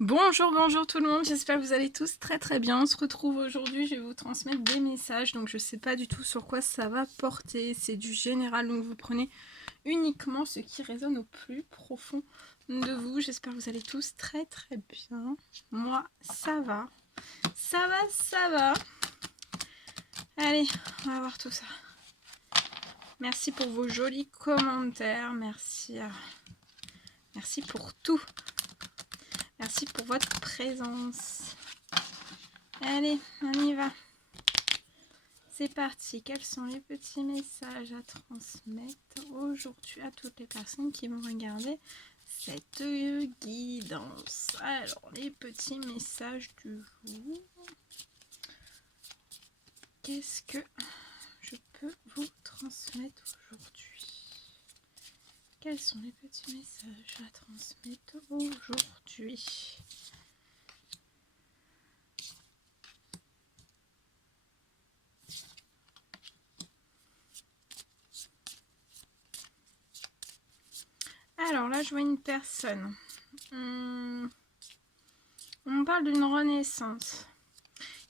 Bonjour, bonjour tout le monde, j'espère que vous allez tous très bien. On se retrouve aujourd'hui, je vais vous transmettre des messages, donc je sais pas du tout sur quoi ça va porter, c'est du général, donc vous prenez uniquement ce qui résonne au plus profond de vous. J'espère que vous allez tous très bien. Moi, ça va, ça va. Allez, on va voir tout ça. Merci pour vos jolis commentaires, merci pour tout. Merci pour votre présence. Allez, on y va. C'est parti. Quels sont les petits messages à transmettre aujourd'hui à toutes les personnes qui vont regarder cette guidance? Alors, les petits messages du jour. Qu'est-ce que je peux vous transmettre aujourd'hui? Quels sont les petits messages à transmettre aujourd'hui? Alors là, je vois une personne. On me parle d'une renaissance.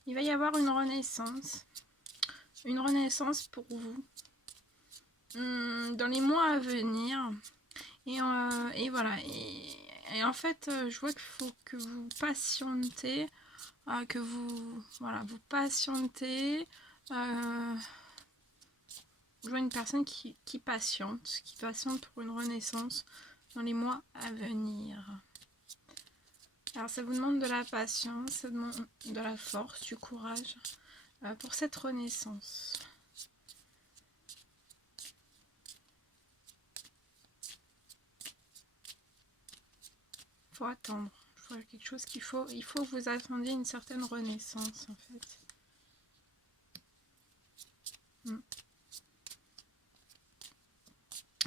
Il va y avoir une renaissance. Une renaissance pour vous. Dans les mois à venir. Et voilà. Et en fait, je vois qu'il faut que vous patientez. Que vous patientez. Je vois une personne qui patiente pour une renaissance dans les mois à venir. Alors ça vous demande de la patience, ça demande de la force, du courage pour cette renaissance. Il faut attendre. Il faut quelque chose il faut que vous attendiez une certaine renaissance en fait.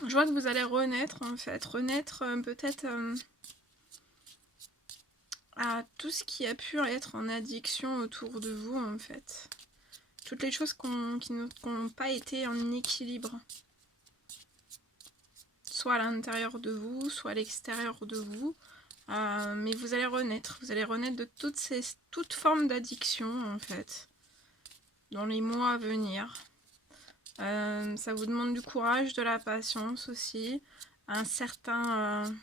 Je vois que vous allez renaître en fait, peut-être à tout ce qui a pu être en addiction autour de vous en fait. Toutes les choses qui n'ont pas été en équilibre. Soit à l'intérieur de vous, soit à l'extérieur de vous. Mais vous allez renaître de toute forme d'addiction en fait, dans les mois à venir. Ça vous demande du courage, de la patience aussi, un certain...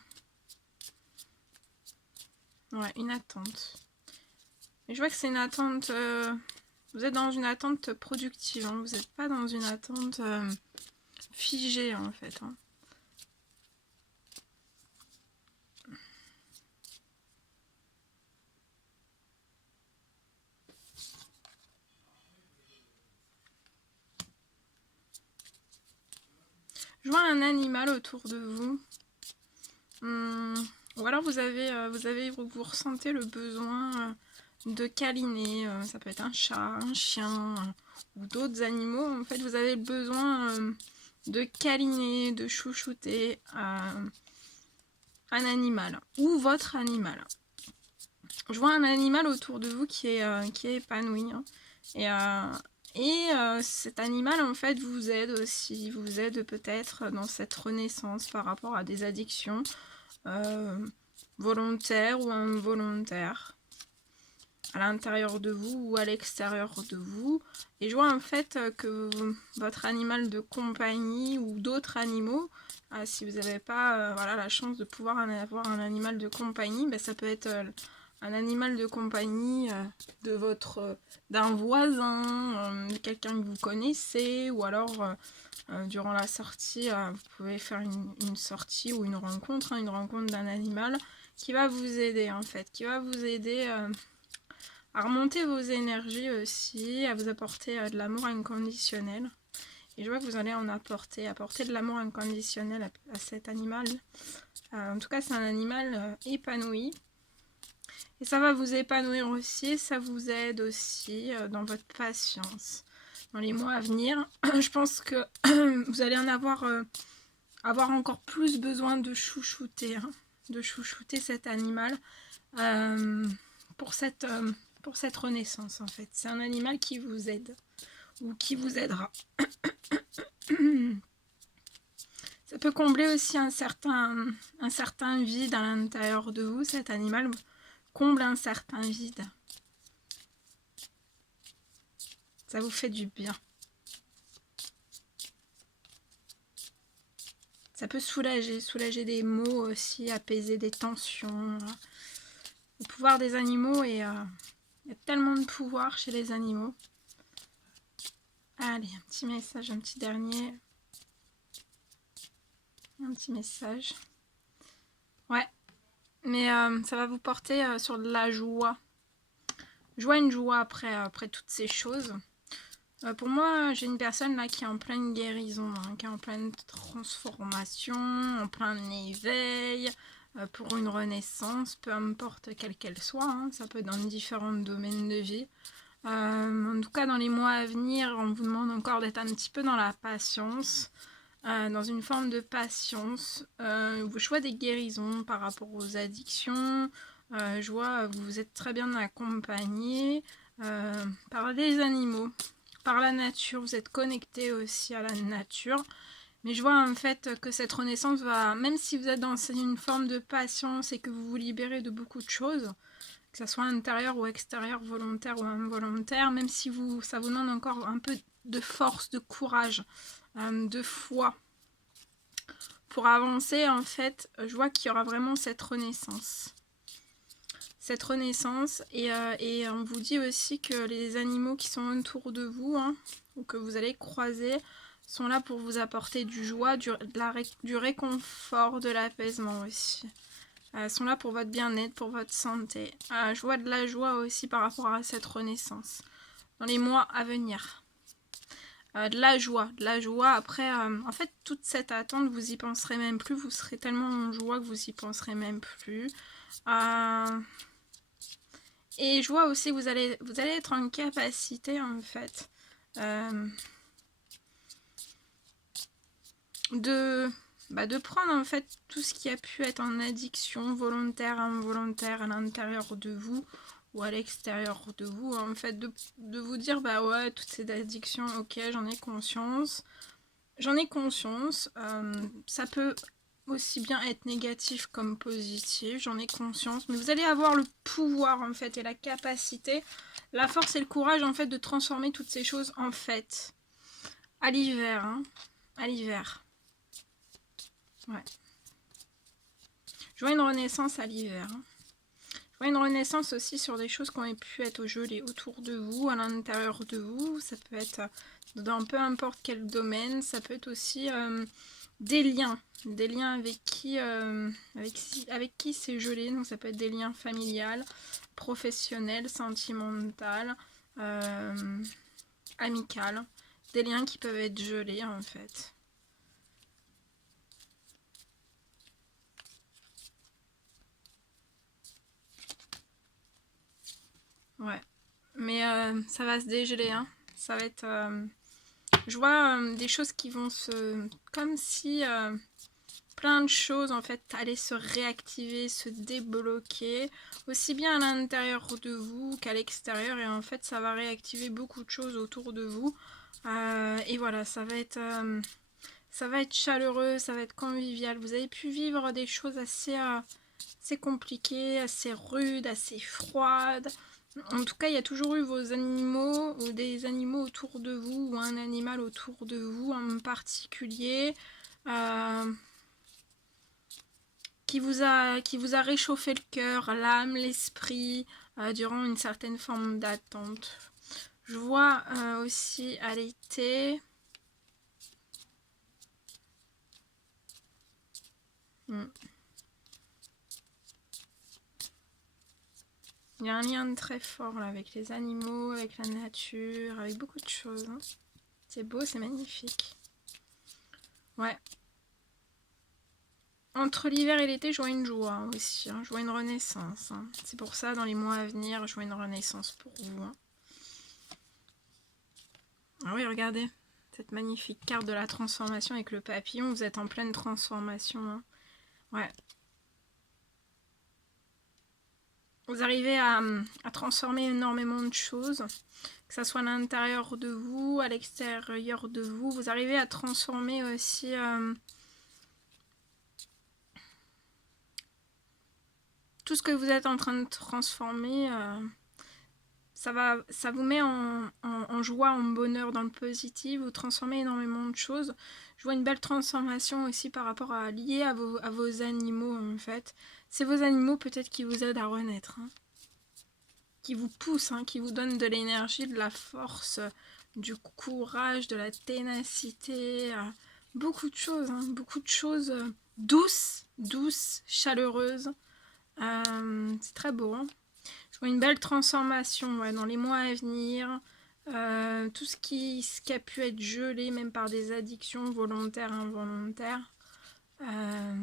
une attente. Et je vois que c'est une attente... vous êtes dans une attente productive, hein, vous n'êtes pas dans une attente figée en fait. Hein. Je vois un animal autour de vous. Ou alors vous ressentez le besoin de câliner. Ça peut être un chat, un chien ou d'autres animaux. En fait, vous avez le besoin de câliner, de chouchouter un animal ou votre animal. Je vois un animal autour de vous qui est épanoui. Hein. Et cet animal en fait vous aide aussi, vous aide peut-être dans cette renaissance par rapport à des addictions volontaires ou involontaires à l'intérieur de vous ou à l'extérieur de vous. Et je vois en fait que votre animal de compagnie ou d'autres animaux, si vous n'avez pas la chance de pouvoir avoir un animal de compagnie, ça peut être un animal de compagnie d'un voisin, quelqu'un que vous connaissez, ou alors durant la sortie, vous pouvez faire une sortie ou une rencontre d'un animal qui va vous aider en fait, qui va vous aider à remonter vos énergies aussi, à vous apporter de l'amour inconditionnel. Et je vois que vous allez apporter de l'amour inconditionnel à cet animal. En tout cas, c'est un animal épanoui. Et ça va vous épanouir aussi, ça vous aide aussi dans votre patience. Dans les mois à venir, je pense que vous allez avoir encore plus besoin de chouchouter, cet animal pour cette renaissance en fait. C'est un animal qui vous aide ou qui vous aidera. Ça peut combler aussi un certain vide à l'intérieur de vous, cet animal. comble un certain vide. Ça vous fait du bien. Ça peut soulager des maux aussi, apaiser des tensions. Le pouvoir des animaux et il y a tellement de pouvoir chez les animaux. Allez, un petit message, un petit dernier. Un petit message. Ouais, mais ça va vous porter sur de la joie. Une joie après toutes ces choses. Pour moi, j'ai une personne là qui est en pleine guérison, hein, qui est en pleine transformation, en plein éveil, pour une renaissance, peu importe quelle qu'elle soit, hein, ça peut être dans différents domaines de vie. En tout cas, dans les mois à venir, on vous demande encore d'être un petit peu dans la patience, dans une forme de patience. Je vois des guérisons par rapport aux addictions, je vois vous êtes très bien accompagné par les animaux. Par la nature, vous êtes connecté aussi à la nature. Mais je vois en fait que cette renaissance va, même si vous êtes dans une forme de patience et que vous vous libérez de beaucoup de choses, que ce soit intérieur ou extérieur, volontaire ou involontaire, même si ça vous demande encore un peu de force, de courage, de foi, pour avancer en fait, je vois qu'il y aura vraiment cette renaissance. Et on vous dit aussi que les animaux qui sont autour de vous, hein, ou que vous allez croiser, sont là pour vous apporter du joie, du réconfort, de l'apaisement aussi. Sont là pour votre bien-être, pour votre santé. Je vois de la joie aussi par rapport à cette renaissance dans les mois à venir. De la joie. Après, en fait, toute cette attente, vous y penserez même plus. Vous serez tellement en joie que vous y penserez même plus. Et je vois aussi que vous allez être en capacité, en fait, de prendre, en fait, tout ce qui a pu être en addiction, volontaire, involontaire, à l'intérieur de vous ou à l'extérieur de vous, en fait, de vous dire, bah ouais, toutes ces addictions, ok, j'en ai conscience. Ça peut aussi bien être négatif comme positif, j'en ai conscience, mais vous allez avoir le pouvoir en fait et la capacité, la force et le courage en fait de transformer toutes ces choses en fait à l'hiver, hein, à l'hiver. Ouais. Je vois une renaissance à l'hiver. Hein. Je vois une renaissance aussi sur des choses qui ont pu être gelées autour de vous, à l'intérieur de vous. Ça peut être dans peu importe quel domaine. Ça peut être aussi des liens avec qui c'est gelé. Donc ça peut être des liens familiales, professionnels, sentimentaux, amicales. Des liens qui peuvent être gelés en fait. Ouais. Mais ça va se dégeler, hein. Ça va être... je vois des choses qui vont se... Comme si plein de choses en fait allaient se réactiver, se débloquer, aussi bien à l'intérieur de vous qu'à l'extérieur. Et en fait, ça va réactiver beaucoup de choses autour de vous. Et voilà, ça va être chaleureux, ça va être convivial. Vous avez pu vivre des choses assez compliquées, assez rudes, assez froides. En tout cas, il y a toujours eu vos animaux ou des animaux autour de vous ou un animal autour de vous en particulier qui vous a réchauffé le cœur, l'âme, l'esprit durant une certaine forme d'attente. Je vois aussi à l'été... Il y a un lien très fort là, avec les animaux, avec la nature, avec beaucoup de choses. Hein. C'est beau, c'est magnifique. Ouais. Entre l'hiver et l'été, je vois une joie aussi. Hein. Je vois une renaissance. Hein. C'est pour ça, dans les mois à venir, je vois une renaissance pour vous. Hein. Ah oui, regardez. Cette magnifique carte de la transformation avec le papillon. Vous êtes en pleine transformation. Hein. Ouais. Vous arrivez à transformer énormément de choses, que ce soit à l'intérieur de vous, à l'extérieur de vous. Vous arrivez à transformer aussi tout ce que vous êtes en train de transformer, ça vous met en joie, en bonheur, dans le positif. Vous transformez énormément de choses. Je vois une belle transformation aussi par rapport à liée à vos animaux, en fait. C'est vos animaux peut-être qui vous aident à renaître, hein, qui vous poussent, hein, qui vous donnent de l'énergie, de la force, du courage, de la ténacité, beaucoup de choses douces, chaleureuses. C'est très beau, hein. Je vois une belle transformation, ouais, dans les mois à venir. Tout ce qui a pu être gelé, même par des addictions volontaires, involontaires, à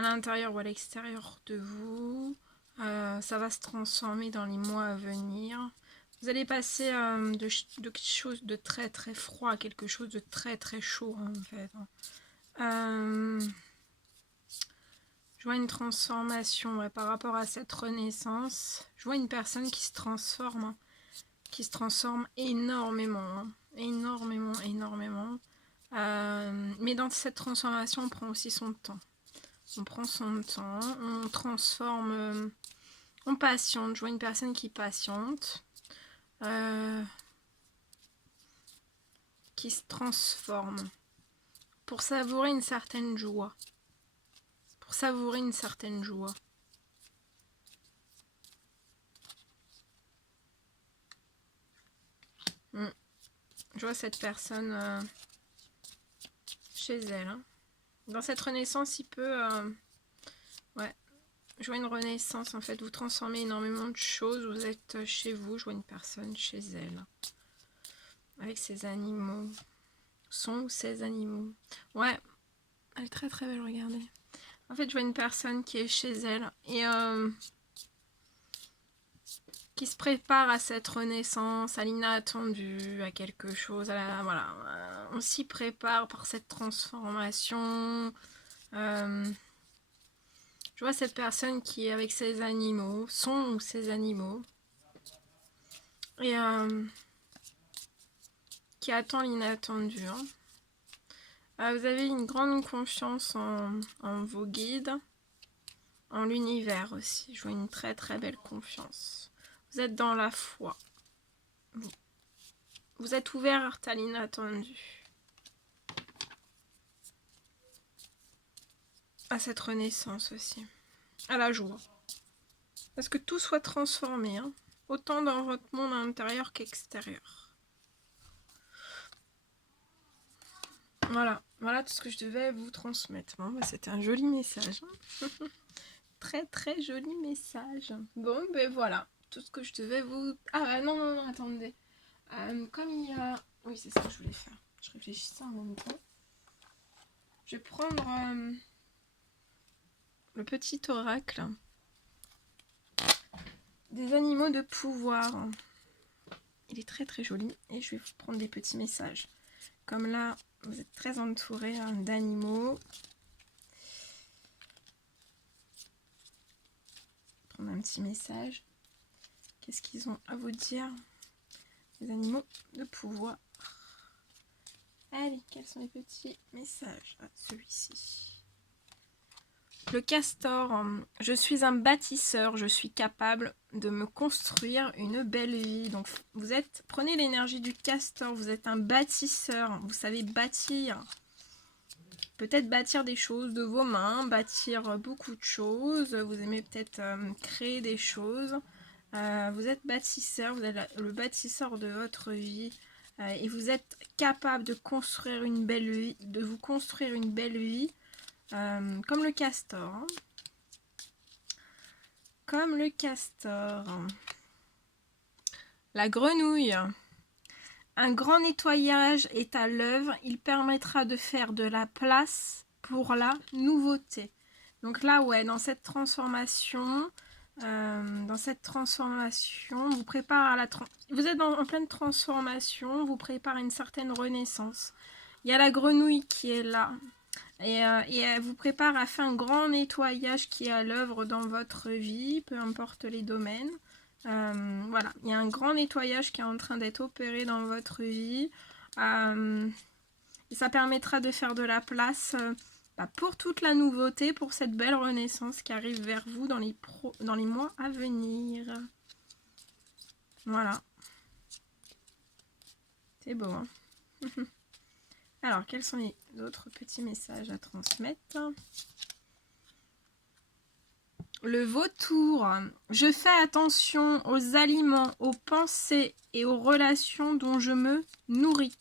l'intérieur ou à l'extérieur de vous, ça va se transformer dans les mois à venir. Vous allez passer de quelque chose de très très froid à quelque chose de très très chaud, en fait. Je vois une transformation, ouais, par rapport à cette renaissance. Je vois une personne qui se transforme énormément, hein, énormément. Mais dans cette transformation, on prend aussi son temps. On prend son temps, on transforme, on patiente. Je vois une personne qui patiente, qui se transforme pour savourer une certaine joie. Je vois cette personne chez elle, hein. Dans cette renaissance, il peut... ouais, je vois une renaissance, en fait. Vous transformez énormément de choses. Vous êtes chez vous. Je vois une personne chez elle. Avec ses animaux. Son ou ses animaux. Ouais, elle est très très belle, regardez. En fait, je vois une personne qui est chez elle. Et qui se prépare à cette renaissance, à l'inattendu, à quelque chose. Voilà, on s'y prépare par cette transformation. Je vois cette personne qui est avec ses animaux, son ou ses animaux, et qui attend l'inattendu, hein. Vous avez une grande confiance en vos guides, en l'univers aussi. Je vois une très très belle confiance. Vous êtes dans la foi. Vous êtes ouverte à l'inattendu. À cette renaissance aussi. À la joie. Parce que tout soit transformé, hein, autant dans votre monde intérieur qu'extérieur. Voilà tout ce que je devais vous transmettre. Bon, bah, c'était un joli message, hein. Très très joli message. Bon, ben voilà, tout ce que je devais vous... Ah non, attendez. Comme il y a... Oui, c'est ça que je voulais faire. Je réfléchissais en même temps. Je vais prendre le petit oracle des animaux de pouvoir. Il est très très joli et je vais vous prendre des petits messages. Comme là, vous êtes très entouré d'animaux. Prendre un petit message. Qu'est-ce qu'ils ont à vous dire, les animaux de pouvoir? Allez, quels sont les petits messages? Celui-ci. Le castor. Je suis un bâtisseur. Je suis capable de me construire une belle vie. Donc, prenez l'énergie du castor. Vous êtes un bâtisseur. Vous savez bâtir. Peut-être bâtir des choses de vos mains, bâtir beaucoup de choses. Vous aimez peut-être créer des choses. Vous êtes bâtisseur, vous êtes le bâtisseur de votre vie. Et vous êtes capable de construire une belle vie, de vous construire une belle vie. Comme le castor. Hein. Comme le castor. La grenouille. Un grand nettoyage est à l'œuvre. Il permettra de faire de la place pour la nouveauté. Donc là, ouais, dans cette transformation, vous prépare à vous êtes en pleine transformation, vous préparez une certaine renaissance. Il y a la grenouille qui est là. Et elle vous prépare à faire un grand nettoyage qui est à l'œuvre dans votre vie, peu importe les domaines. Voilà, il y a un grand nettoyage qui est en train d'être opéré dans votre vie. Et ça permettra de faire de la place pour toute la nouveauté, pour cette belle renaissance qui arrive vers vous dans les mois à venir. Voilà. C'est beau, hein. Alors, quels sont les autres petits messages à transmettre? Le vautour. Je fais attention aux aliments, aux pensées et aux relations dont je me nourris.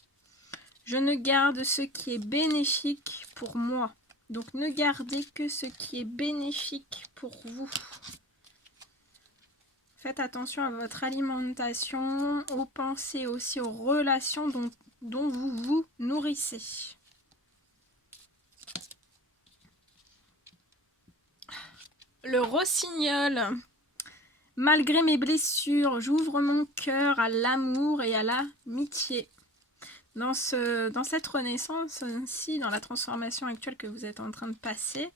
Je ne garde ce qui est bénéfique pour moi. Donc, ne gardez que ce qui est bénéfique pour vous. Faites attention à votre alimentation, aux pensées, aussi aux relations dont vous vous nourrissez. Le rossignol. Malgré mes blessures, j'ouvre mon cœur à l'amour et à l'amitié. Dans cette renaissance, ainsi, dans la transformation actuelle que vous êtes en train de passer,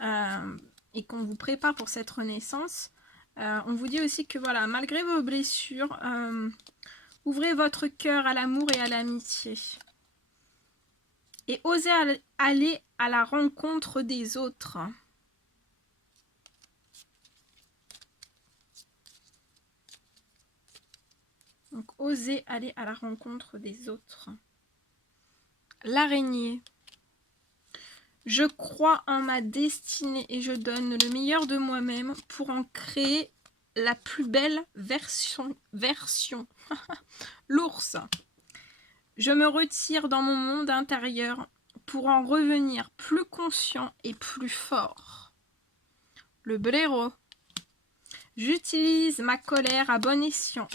et qu'on vous prépare pour cette renaissance, on vous dit aussi que voilà, malgré vos blessures, ouvrez votre cœur à l'amour et à l'amitié. Et osez aller à la rencontre des autres. Donc, osez aller à la rencontre des autres. L'araignée. Je crois en ma destinée et je donne le meilleur de moi-même pour en créer la plus belle version. L'ours. Je me retire dans mon monde intérieur pour en revenir plus conscient et plus fort. Le blaireau. J'utilise ma colère à bon escient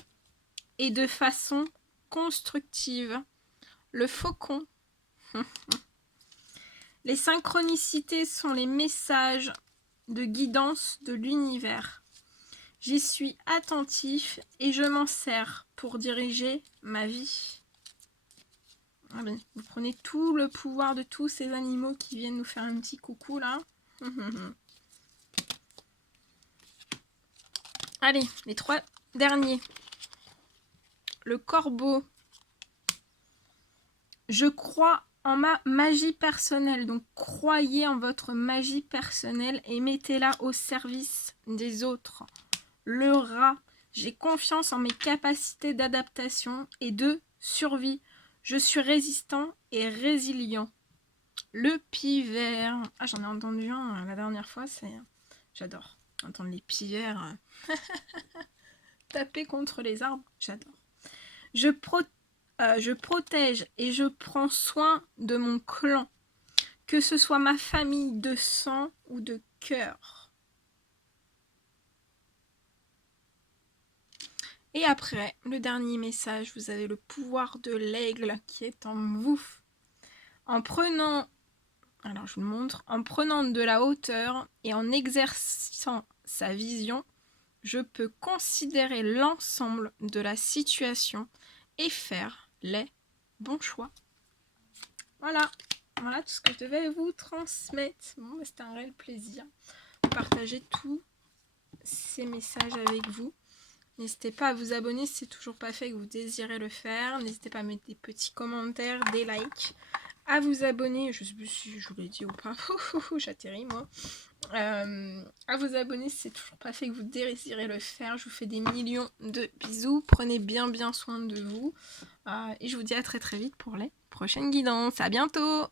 et de façon constructive. Le faucon. Les synchronicités sont les messages de guidance de l'univers. J'y suis attentif et je m'en sers pour diriger ma vie. Allez, vous prenez tout le pouvoir de tous ces animaux qui viennent nous faire un petit coucou là. Allez, les 3 derniers. Le corbeau. Je crois en ma magie personnelle. Donc, croyez en votre magie personnelle et mettez-la au service des autres. Le rat. J'ai confiance en mes capacités d'adaptation et de survie. Je suis résistant et résilient. Le pivert. Ah, j'en ai entendu un la dernière fois. J'adore entendre les pivers taper contre les arbres. J'adore. Je protège et je prends soin de mon clan, que ce soit ma famille de sang ou de cœur. Et après, le dernier message, vous avez le pouvoir de l'aigle qui est en vous. En prenant, alors je vous le montre, en prenant de la hauteur et en exerçant sa vision, je peux considérer l'ensemble de la situation et faire les bons choix. Voilà tout ce que je devais vous transmettre. Bon, c'était un réel plaisir de partager tous ces messages avec vous. N'hésitez pas à vous abonner si c'est toujours pas fait et que vous désirez le faire. N'hésitez pas à mettre des petits commentaires, des likes, à vous abonner. Je sais plus si je vous l'ai dit ou pas. J'atterris moi. À vous abonner si c'est toujours pas fait et que vous désirez le faire. Je vous fais des millions de bisous. Prenez bien soin de vous. Et je vous dis à très vite pour les prochaines guidances. À bientôt!